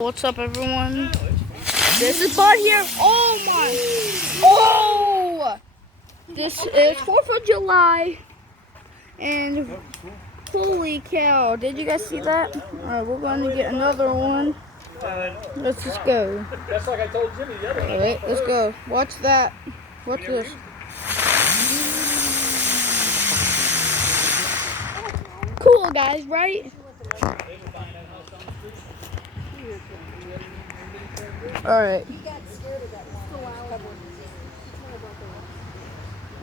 What's up, everyone? This is Bud here. Oh my! Oh! This is 4th of July, and holy cow! Did you guys see that? Alright, we're going to get another one. Let's just go. That's like I told Jimmy the other night. Alright, let's go. Watch that. Watch this. Cool, guys, right? Alright.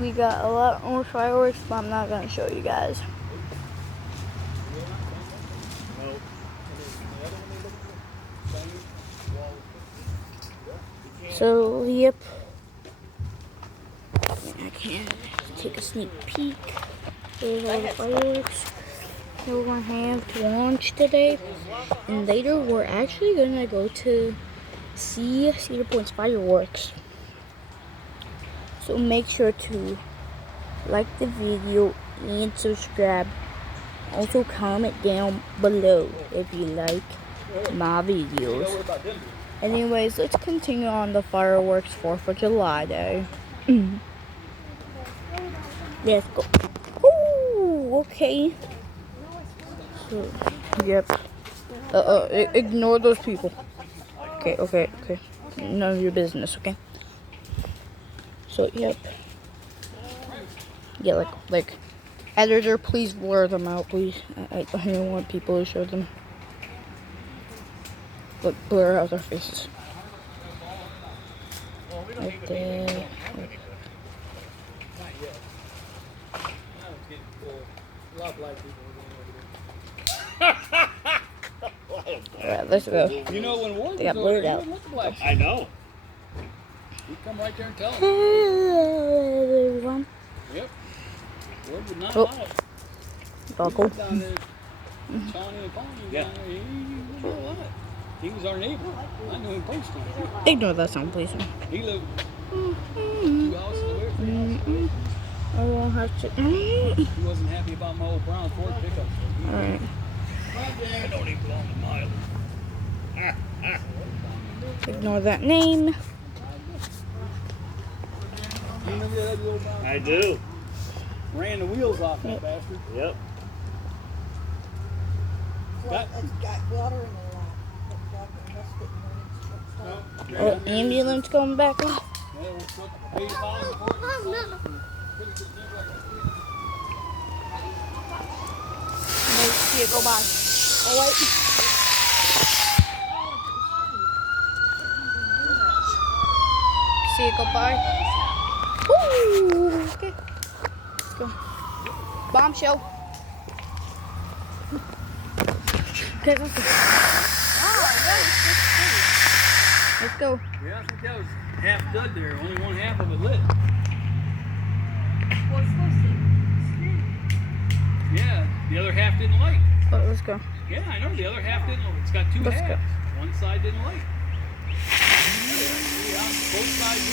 We got a lot more fireworks, but I'm not going to show you guys. So, yep. I can take a sneak peek. There's all the fireworks that we're going to have to launch today. And later, we're actually going to go to see Cedar Point's fireworks. So make sure to like the video and subscribe. Also comment down below if you like my videos. Anyways, let's continue on the fireworks 4th of July Day. Let's go. Ooh, okay. So, yep. Ignore those people. Okay. None of your business, okay? So, yep. Yeah, like, editor, please blur them out, please. I don't want people to show them. But blur out their faces. Right there. Alright, let's go. You know when Ward They got blurred out. I know. You come right there and tell him. Hello, everyone. Yep. Ward would not Oh. allow it. Buckle. Down there, Shawnee and Pawnee down there, he wouldn't allow it. He was our neighbor. I knew him personally. Ignore that sound, please. He lived 2 houses away from us. I won't have to. He wasn't happy about my old brown Ford pickup. Alright. I don't even belong to Miles. Ignore that name. You remember that little brown? I do. Ran the wheels off that bastard. Yep. It's got water in it. Oh, ambulance going back off. See it go by. Oh, wait. See it go by. Woo! Okay. Let's go. Bombshell. Okay, let's go. Let's go. Yeah, I think that was half dud there. Only one half of it lit. Well, it's supposed to. Yeah, the other half didn't light. Oh, let's go. Yeah, I know. The other half didn't light. It's got 2 Let's halves. One side didn't light. Yeah, both sides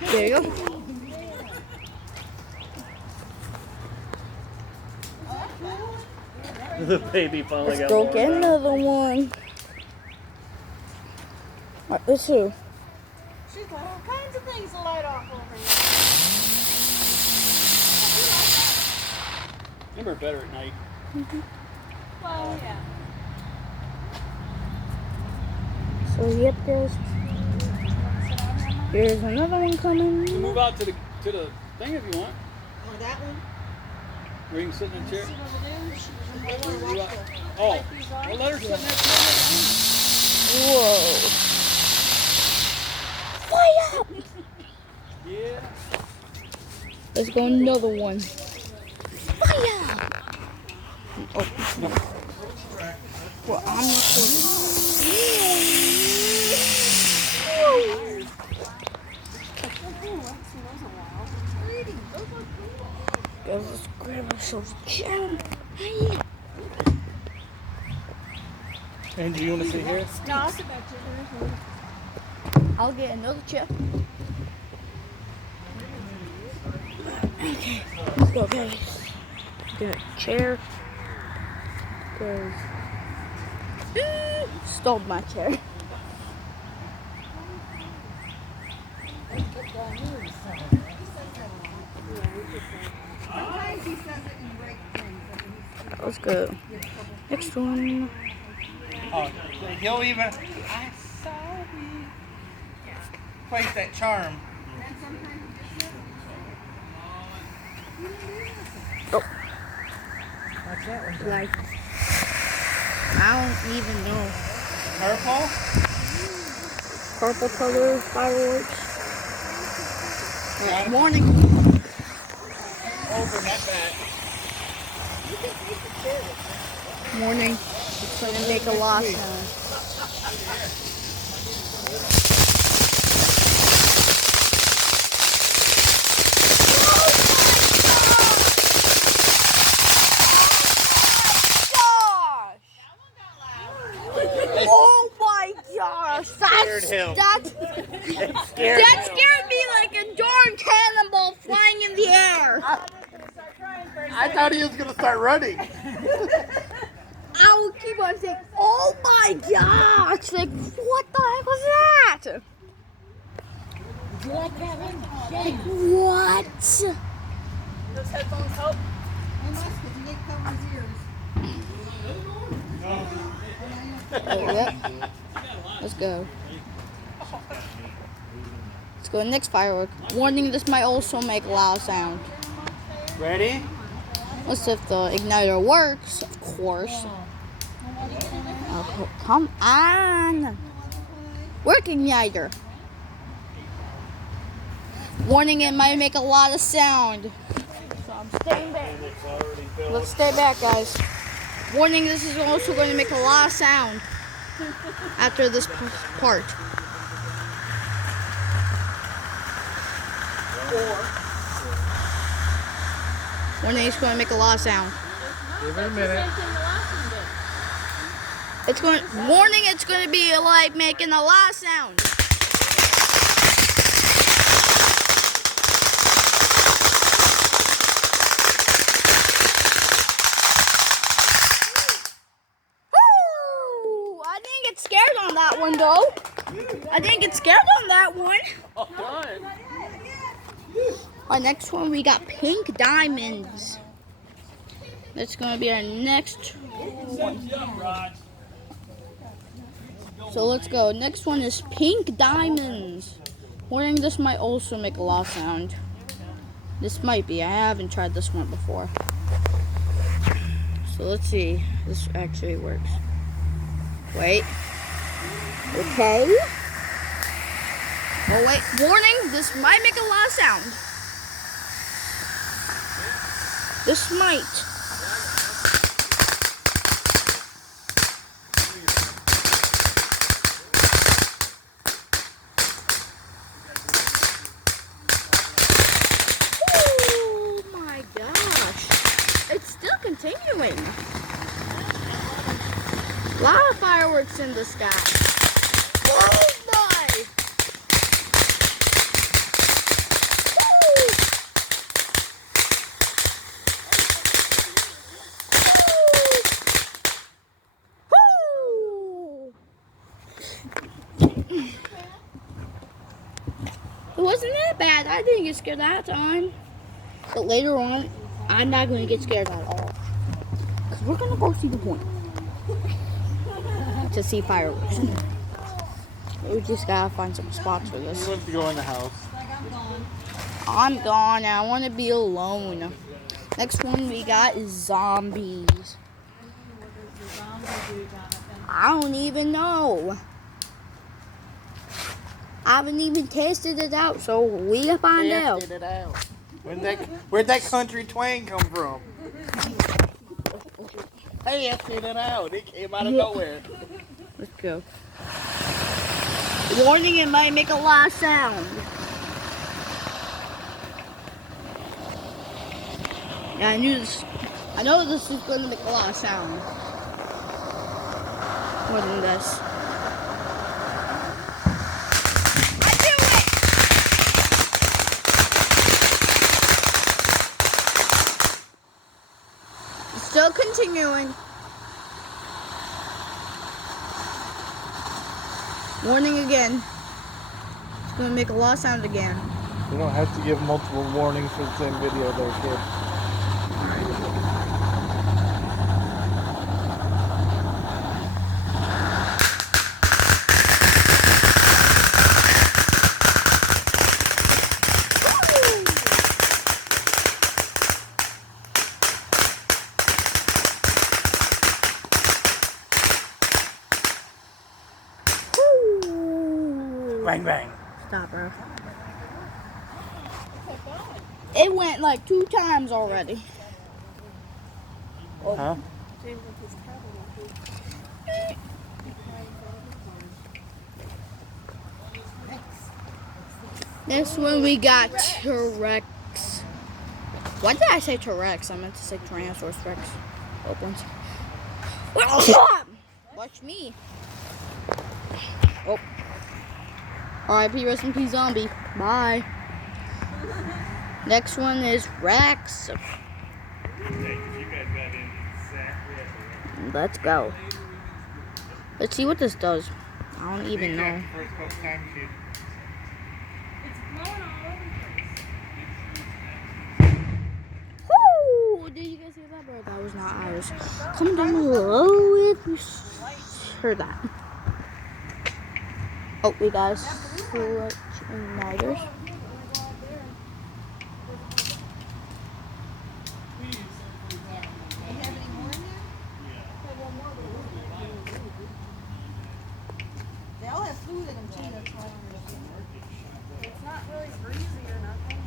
lit. There you go. The baby finally Let's got go one. get another one. Alright, let's see. She's got all kinds of things to light off over here. Remember better at night. Well, yeah. So yep, guys. Here's another one You coming. move out to the thing if you want. Oh, that one? Where you can sit in the chair. Sit over there. I want to You watch want- the Oh, light these on. well, let her sit in that chair. Whoa. Fire! Yeah. Let's go another one. Fire! Oh, no. Well, I'm Guys, let's grab ourselves a chair. And do you want to sit here? No, I'll sit back here. I'll get another chair. Okay, let's go, guys. Get a chair. Because stole my chair. Let's go. Next one. Oh, he'll even. I saw you. Place that charm. Oh. What's that one? Like, I don't even know. Purple? Purple color fireworks. Got it. Morning. Over, not that. Morning. It's gonna make a lot of sound. Oh my gosh! Scared him. That scared me like a darn cannonball flying in the air. I thought he was going to start running. I would keep on saying, "Oh my gosh!" Like, what the heck was that? Like, what? Those headphones help. Oh, yep. Let's go. Let's go next firework. Warning, this might also make a loud sound. Ready? Let's see if the igniter works, of course. Okay, come on. Work igniter. Warning, it might make a lot of sound. So I'm staying back. Let's stay back, guys. Warning, this is also going to make a lot of sound after this part. Warning, it's going to make a lot of sound. Give it a minute. It's going. Warning, it's going to be like making a lot of sound. Woo! I didn't get scared on that one though. I didn't get scared on that one. Oh, done. Our next one, we got pink diamonds. That's gonna be our next one. So let's go. Next one is pink diamonds. Warning, this might also make a lot of sound. This might be. I haven't tried this one before. So let's see. This actually works. Wait. Okay. Oh wait. Warning, this might make a lot of sound. This might. Oh my gosh. It's still continuing. A lot of fireworks in the sky. Oh my! It wasn't that bad. I didn't get scared that time. But later on, I'm not going to get scared at all. Because we're going to go see the point. To see fireworks. We just got to find some spots for He this. wants to go in the house. I'm gone. I want to be alone. Next one we got is zombies. I don't even know. I haven't even tested it out, so we'll find out. Tested it out. Where'd that country twang come from? They tested it out. It came out of nowhere. Let's go. Warning, it might make a lot of sound. Yeah, I knew this. I know this is going to make a lot of sound. More than this. I do it! It's still continuing. Warning again. It's gonna make a lot of sound again. You don't have to give multiple warnings for the same video there, kid. Bang, bang. Stop, bro. It went like 2 times already. Huh? This one we got T-Rex. Why did I say T-Rex? I meant to say Tyrannosaurus Rex. Opens. Watch me. Oh. R.I.P. Rest in Peace Zombie. Bye. Next one is Rex. Let's go. Let's see what this does. I don't even know. Woo! Did you guys hear that, bro? That was not ours. Comment down below if you heard that. Oh, we got a switch igniters. They all have food in them too. That's why it's not really greasy or nothing.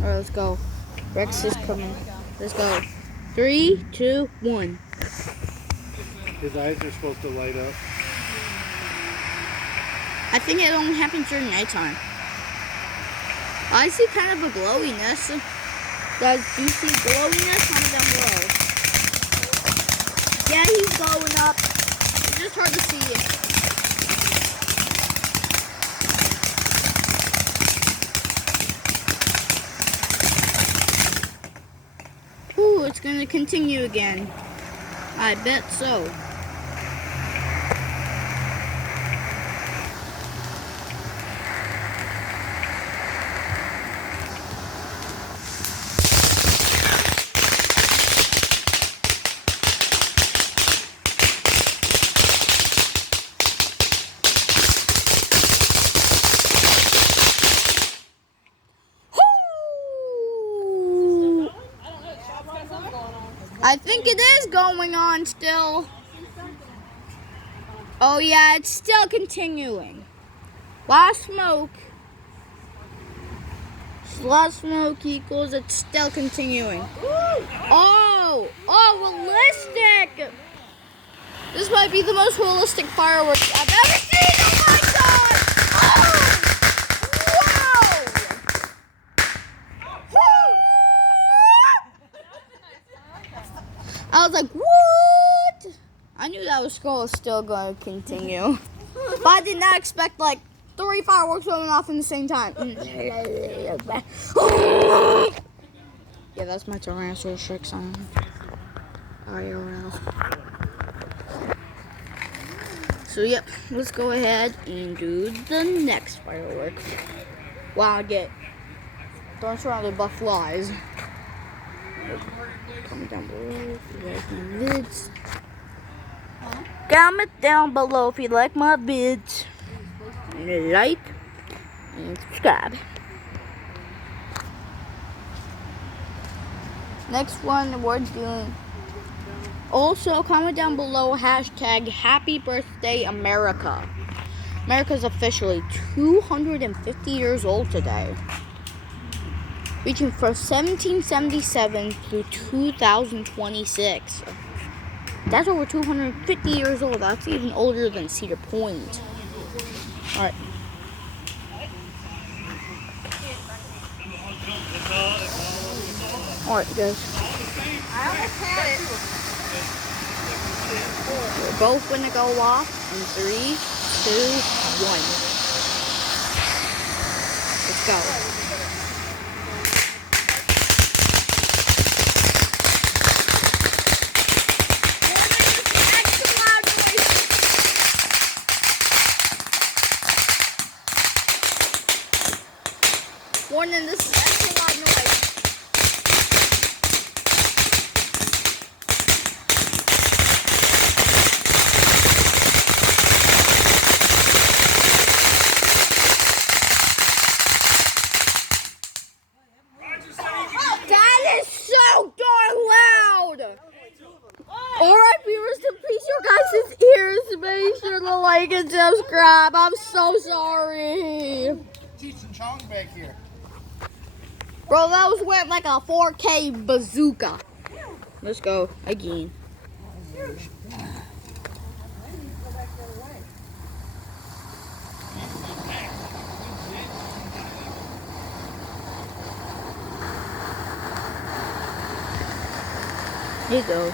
Alright, let's go. Rex is coming. Let's go. 3, 2, 1. His eyes are supposed to light up. I think it only happens during nighttime. I see kind of a glowiness. Guys, do you see glowiness? Comment down below. Yeah, he's glowing up. It's just hard to see it. Ooh, it's gonna continue again. I bet so. I think it is going on still. Oh yeah, it's still continuing. Last smoke equals it's still continuing. Oh, realistic. This might be the most realistic fireworks I've ever seen. Oh my god! I was like, what? I knew that was still going to continue. But I did not expect like 3 fireworks going off at the same time. Yeah, that's my Tyrannosaurus Rex on IRL. So, yep, let's go ahead and do the next firework. Wow, I get thrown surrounded by flies. Comment down below if you like my vids. Comment down below if you like my vids. And like and subscribe. Next one we're doing. Also comment down below hashtag Happy Birthday America. America's officially 250 years old today. Reaching from 1777 through 2026. That's over 250 years old. That's even older than Cedar Point. Alright. Alright, guys. I almost had it. We're both gonna go off in 3, 2, 1. Let's go. Make sure to like and subscribe. I'm so sorry. Cheech and Chong back here. Bro, that was went like a 4K bazooka. Let's go again. Here you go.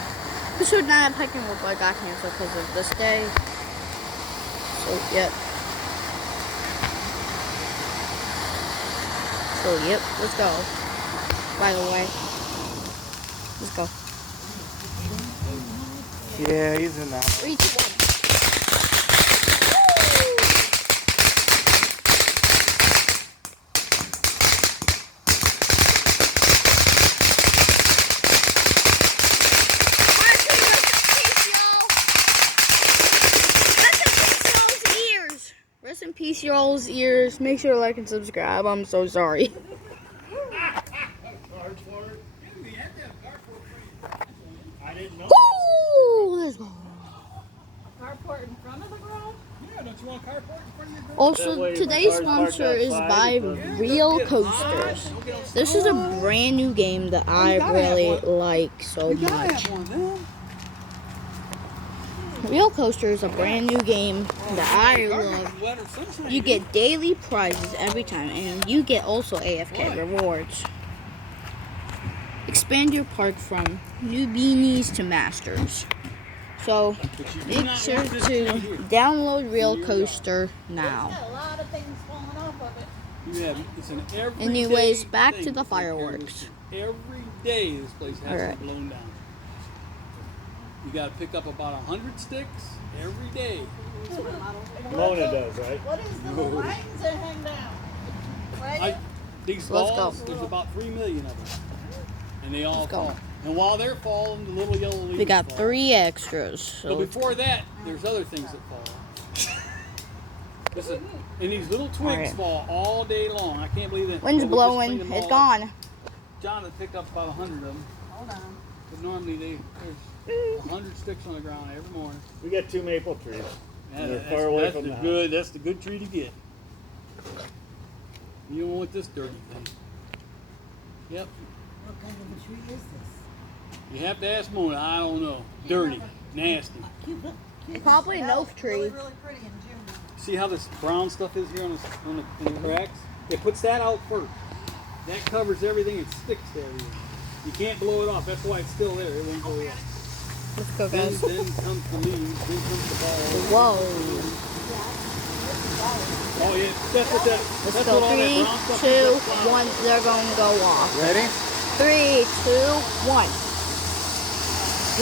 Episode 9 of Hiking with Bud got canceled because of this day. So, yep. Let's go. By the way. Let's go. Yeah, he's in that. 3, 2, 1. Rest in peace, y'all's ears. Make sure to like and subscribe. I'm so sorry. I didn't know. Woo! Let's go. Carport in front of the garage? Yeah, don't you want a carport in front of your garage? Also, That way today's the car's sponsor is parked by outside. Real Coasters. This is a brand new game that I really like so You gotta much. have one of them. Real Coaster is a brand new game that I love. Weather, sunshine, You get daily prizes every time, and you get also AFK rewards. Expand your park from newbies to masters. So, but you do make not sure want this to thing here. download Real Coaster now. Got a lot of things falling off of it. Yeah, it's an everyday Anyways, back to thing the to take care of fireworks. this. Every day this place has to Alright. be blown down. You gotta pick up about 100 sticks every day. Mona does, right? What is the little lightings that hang down? Right? These Let's balls, go. there's about 3 million of them. And they all Let's go. fall. And while they're falling, the little yellow leaves We got fall. 3 extras. But So, before that, there's other things that fall. Listen, and these little twigs Alright. fall all day long. I can't believe that. wind's But we just cleaned blowing. them It's all up. gone. John had picked up about 100 of them. Hold on. But normally there's 100 sticks on the ground every morning. We got 2 maple trees. Yeah, They're that's, far away that's from the the house. good. That's the good tree to get. You don't want this dirty thing. Yep. What kind of a tree is this? You have to ask Mona. I don't know. Dirty, nasty. Probably an oak tree. Really, really pretty in June. See how this brown stuff is here on the cracks? It puts that out first. That covers everything. It sticks to everything. You can't blow it off. That's why it's still there. It won't blow off. Let's go, Then, guys. then comes the leaves. Then comes the ball. Whoa. Oh yeah, that's what that. Let's that's go. what all that 3, brown stuff 2, is. That's flour. 1. They're going to go off. Ready? 3, 2, 1.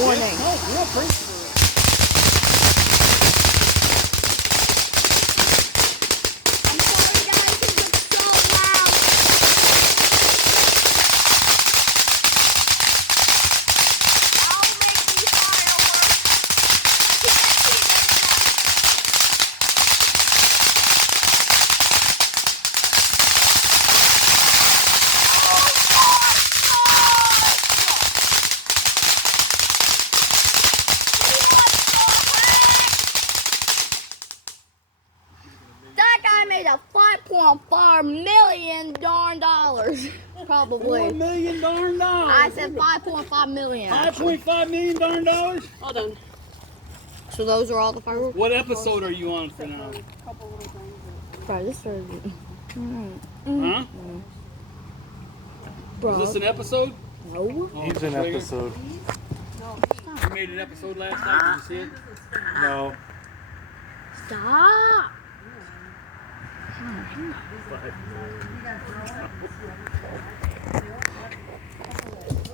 Warning. No, you don't bring it. I'm sorry, guys. It was so loud. I'll make these That guy made a $5.4 million darn dollars. Probably. $4 million darn dollars. I said 5.5 million. actually. $5.5 million darn dollars. Hold on. So those are all the fireworks? What episode are you on for now? Bro, this is... Huh? Bro, Is this an episode? no. Oh, He's an trailer. episode. You made an episode last night. Did you see it? No. Stop.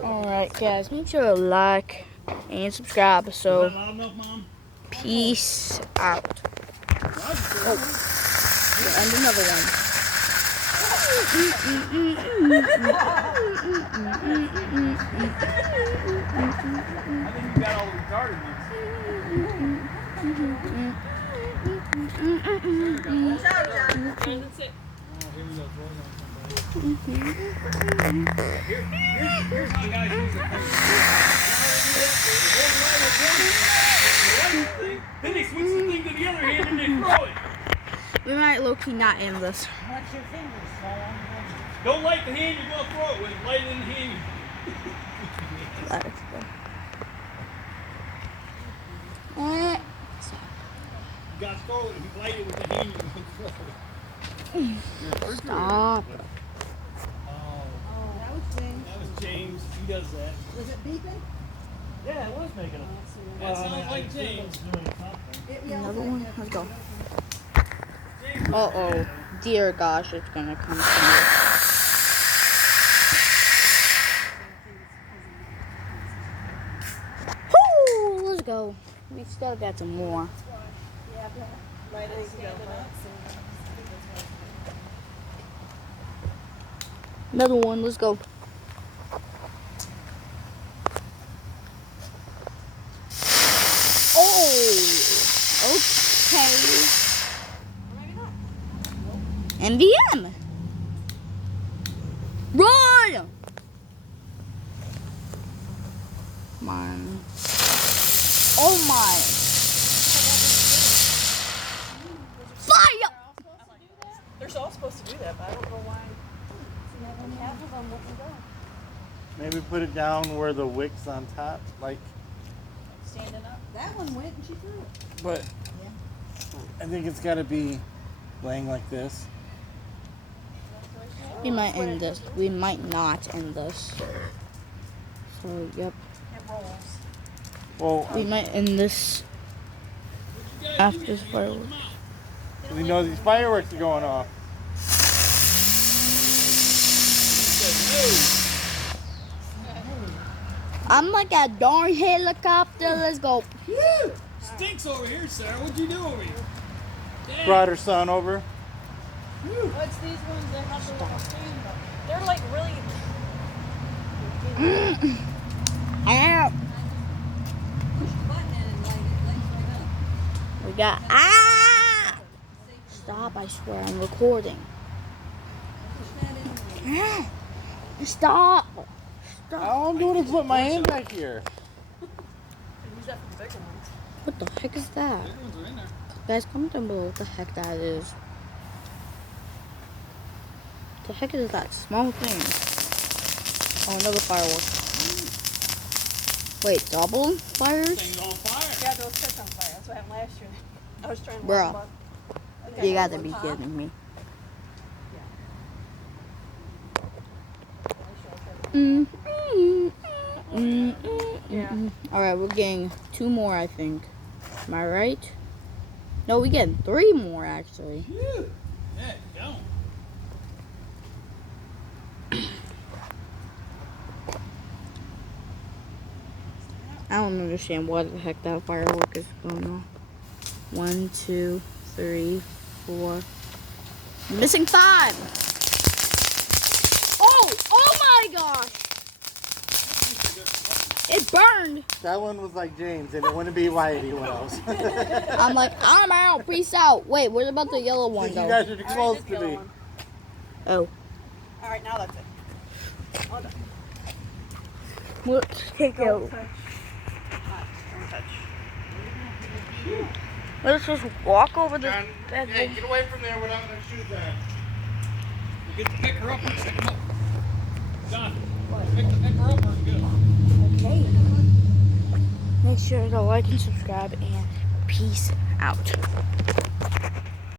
Alright, guys, make sure to like and subscribe. Is So, that loud enough, Mom? peace out. Oh, we'll end another one. I think you got all the retarded ones. Oh, here we go. Throw it on somebody. Here's how guys use it. Then they switch the thing other hand and they throw it. We might low-key not end this. Watch your fingers fall on the Don't light the hand you're gonna throw it with. Light it in the hand. Let's go. Eh. You gotta throw it. If you light it with the hand you're gonna throw it. Stop. Oh, That was James. that was James. He does that. Was it beeping? Yeah, it was making a. That sounds like James. Doing something. It yells Another at one. you. Let's go. James. Uh-oh. Dear gosh, it's gonna come to me. Woo! Let's go. We still got some more. Right, it's Another one. Let's go. Oh! Okay. MVM! Run! Come on. Oh my. Fire! They're all supposed to do that, but I don't know why. Half of them wouldn't go. Maybe put it down where the wick's on top, like. Standing up. That one went and she threw it. But I think it's got to be laying like this. We might end this. We might not end this. So, yep. It rolls. Well, We might end this after the fireworks. we know these fireworks are going off. I'm like a darn helicopter. Let's go. Stinks over here, Sarah. What'd you do over here? Dang. Brought her son over. What's these ones that have the little stand up? They're like really. Ow. push the button in and light it lights right up. We got Stop, I swear I'm recording. Push that in and light it. Stop. All I'm doing is put my hand back here. Use that for the bigger ones. What the heck is that? Big ones are in there. Guys, comment down below what the heck that is. What the heck is that small thing? Oh, another firework. Wait, double fires? Thing's on fire. Yeah, those catch on fire. That's what happened last year. I was trying to Bruh. light them up. You gotta be kidding me. Alright, we're getting 2 more, I think. Am I right? No, we're getting 3 more, actually. Phew. Yeah, don't. I don't understand what the heck that firework is going on. 1, 2, 3, 4. Missing 5! Oh my gosh! It burned! That one was like James, and it wouldn't be Whitey when else. I'm like, I'm out, peace out. Wait, what about the yellow one You though? guys are too Alright, close this to yellow me. one. Oh. Alright, now that's it. All done. Let's take Don't out. touch. Don't touch. Let's just walk over the John, bed. hey, get away from there without my shoes on. You get to pick her up and pick him up. John, pick her up or good. Make sure to like and subscribe and peace out.